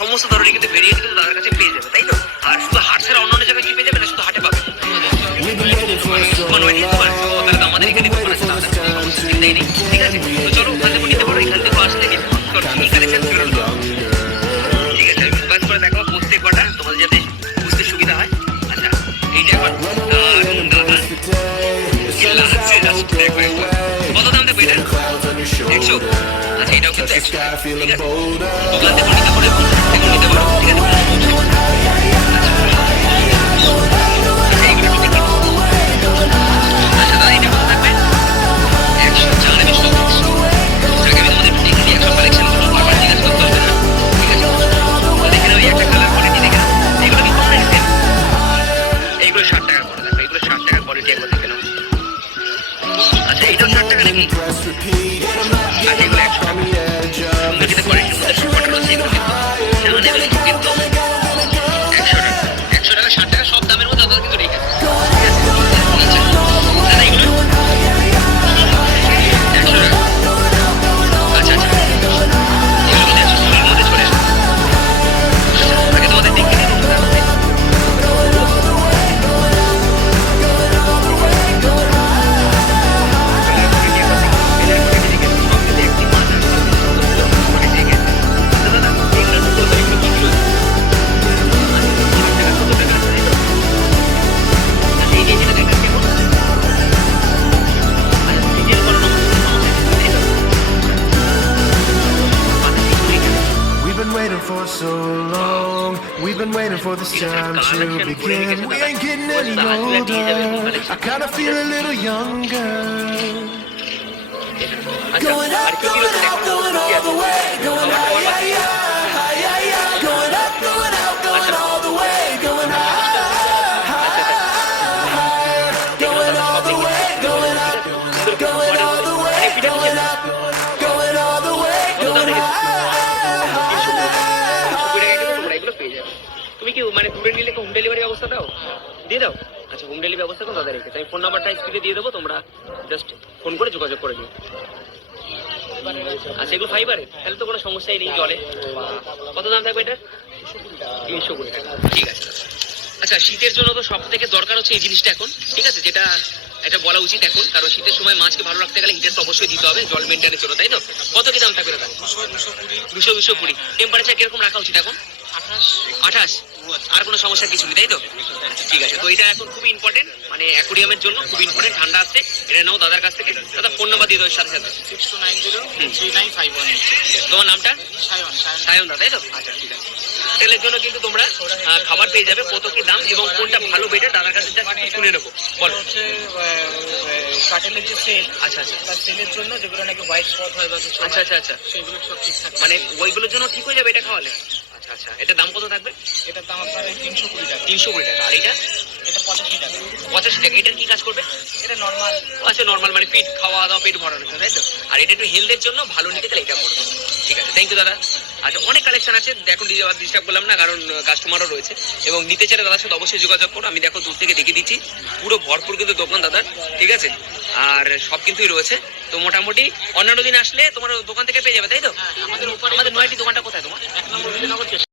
সমস্ত ধরনের কিন্তু ভেরিয়েন্ট কিন্তু তাদের কাছে পেয়ে যাবে, তাই তো? আর শুধু হাট ছাড়া অন্যান্য জায়গায় কি পেয়ে যাবে না, শুধু হাটে পাবে। আমাদের এখানে দোকান আছে, তাদের সমস্ত চিন্তাই নেই, ঠিক আছে? তো চলো ওখান থেকে নিতে পারো, এখান থেকে আসলে কি কালেকশন ফেরত। ঠিক আছে, আমি ফোকাস করে দেখাবো প্রত্যেক কটা, তোমাদের যাতে বুঝতে সুবিধা হয়। আচ্ছা, এইটা এখন কত দাম দেবো এটা? 100। আচ্ছা, এটাও কিন্তু 100, ঠিক আছে? দোকান থেকে নিতে পারো, থেকে নিতে পারো, ঠিক আছে? আচ্ছা দাদা, এটা কত থাকবে? 100। চার আমি সব 100। আগে আমি তোমাদের দেখি 100 কালেকশন করবো, বারবার জিজ্ঞাসা করতে হবে না, ঠিক আছে? দেখে নাও, এই একটা কালার কোয়ালিটি দেখে নাও। এগুলো কি কম রেখেছে? এইগুলো 60 টাকা করে থাকবে, এগুলো 60 টাকা কোয়ালিটি, একবার দেখে নাও। আচ্ছা, এইটাও 60 টাকা নাকি? আচ্ছা, এগুলো 100 টাকা। সুন্দর কিন্তু কোয়ালিটির মধ্যে সবকটা রয়েছে, এগুলো কিন্তু জাহাজ এবং কিন্তু 100 টাকা। 100 টাকা, 60 টাকা সব দামের মধ্যে দাদা কিন্তু রেখেছে, ঠিক আছে? আচ্ছা দাদা, এগুলো 100 টাকা। আচ্ছা আচ্ছা, এগুলো কিন্তু 160 মধ্যে চলে এসেছে। আগে তোমাদের দেখিয়ে দিই তোমরা দেখো। For so long, we've been waiting for this time to begin. We ain't getting any older. I kinda feel a little younger. Going up, going out, going all the way. Going high, yeah, yeah, high, yeah, yeah. Going up, going out, going all the way. Going high, higher. Going all the way, going up, going all the way, going up, going all the way, going high. তুমি কি মানে দূরে নিলে home delivery ব্যবস্থা দাও, দিয়ে দাও? আচ্ছা, হোম ডেলিভারি ব্যবস্থা কোনো দাদা রেখেছে, আমি ফোন নাম্বারটা স্ক্রিনে দিয়ে দেবো, তোমরা জাস্ট ফোন করে যোগাযোগ করে নিও। আচ্ছা, এগুলো ফাইবারে, তাহলে তো কোনো সমস্যাই নেই, চলে। কত দাম থাকবে এটা? 320 টাকা, ঠিক আছে। আচ্ছা, শীতের জন্য তো সব থেকে দরকার হচ্ছে এই জিনিসটা এখন, ঠিক আছে? যেটা এটা বলা উচিত এখন, কারণ শীতের সময় মাছকে ভালো রাখতে গেলে হিটার তো অবশ্যই দিতে হবে জল মেনটেনের জন্য, তাই তো? কত কি দাম থাকবে দাদা? 220। টেম্পারেচার কিরকম রাখা উচিত এখন? 28। আর কোনো সমস্যা কিছু নেই, তাই তো? ঠিক আছে, তো এটা এখন খুবই ইম্পর্টেন্ট, মানে অ্যাকোরিয়ামের জন্য খুব ইম্পর্টেন্ট। ঠান্ডা আসছে, এটা নাও দাদার কাছ থেকে। দাদা ফোন নাম্বার দিয়ে দেবো সাথে সাথে। 62903951। তোমার নামটা? সায়ন দা, তাই তো? আচ্ছা, ঠিক আছে। হোটেলের জন্য কিন্তু তোমরা খাবার পেয়ে যাবে, কত কি দাম এবং কোনটা ভালো বেটার দাদার কাছে যা শুনে নেবো। বলো। হচ্ছে কাটেলের যে সেল, আচ্ছা আচ্ছা, তার সেলের জন্য যেগুলো নাকি হোয়াইট স্পট হয় বা কিছু, আচ্ছা আচ্ছা আচ্ছা, সেগুলো সব ঠিকঠাক, মানে ওইগুলোর জন্য ঠিক হয়ে যাবে এটা খাওয়ালে? আচ্ছা আচ্ছা, এটার দাম কত থাকবে? এটার দাম আপনার 320 টাকা। 320 টাকা। আর এটা? এটা 85 টাকা। 85 টাকা। এটার কি কাজ করবে? এটা নর্মাল। আচ্ছা, নর্মাল মানে পেট খাওয়া দাওয়া, পেট ভরানোর জন্য, তাই তো? আর এটা একটু হেলথের জন্য ভালো নিতে গেলে এটা করবে, ঠিক আছে? থ্যাংক ইউ দাদা। আচ্ছা, অনেক কালেকশন আছে, এখন ডিস্টার্ব করলাম না, কারণ কাস্টমারও রয়েছে এবং নিতে চাইলে দাদার সাথে অবশ্যই যোগাযোগ করো। আমি দেখো দূর থেকে দেখিয়ে দিচ্ছি, পুরো ভরপুর কিন্তু দোকান দাদার, ঠিক আছে? আর সব কিছুই রয়েছে। তো মোটামুটি অন্যান্য দিন আসলে তোমার দোকান থেকে পেয়ে যাবে, তাই তো? আমাদের উপরে, আমাদের নয়টি দোকানটা কোথায় তোমার? 1 নম্বর বিজয়নগর।